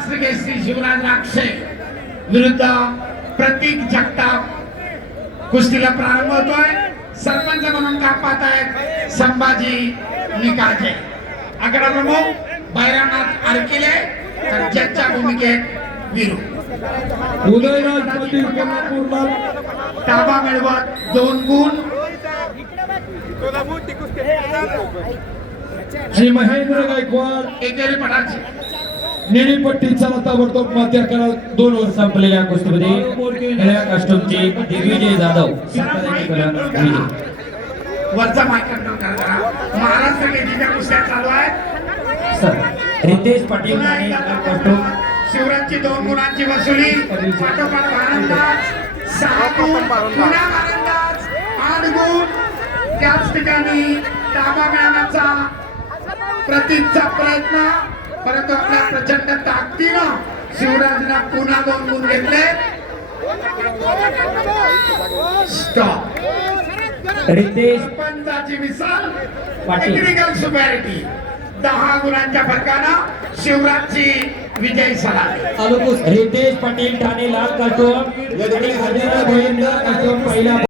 महाराष्ट्र केसरी शिवराज राक्षे विरुद्ध प्रतीक जगताप कुस्तीला प्रारंभ होतोय। सरपंच म्हणून काम पाहत आहेत संभाजी निकाळजे। आकडा प्रमुख भैरवनाथ आरकिले तर जजच्या भूमिकेत वीरू उदयराज पाटील कोल्हापूरला ताबा मिळवत 2 गुण। श्री महेंद्र गायकवाड एकेरी पटाची निळीपट्टीचा ताबडतोब मात्या करा। 2 वर्ष संपलेल्या कुस्तीमध्ये निळ्या कास्टूमचे दिग्विजय जाधव वरचा माईक कंट्रोल करा। महाराष्ट्र केसरीच्या कुस्त्या चालू आहेत। सर रितेश पाटील आणि कास्टूम शिवराजची 2 गुणांची वसुली पाठोपाठ भारंदाज 6 गुण पुन्हा भारंदाज 8 गुण। त्याच ठिकाणी ताबा मिळवण्याचा प्रतीकचा प्रयत्न परंतु आपल्या प्रचंड ताकदीनं शिवराजनं पुन्हा 2 गुण घेतले। स्टॉप। रितेश पंचाची विशाल पाटील. टेक्निकल सुपॅरिटी 10 गुणांच्या फरकानं शिवराजची विजयी सलामी। रितेश पाटील ठाणे लाल कास्टूम आणि हजारा गोविंद कास्टूम पहिला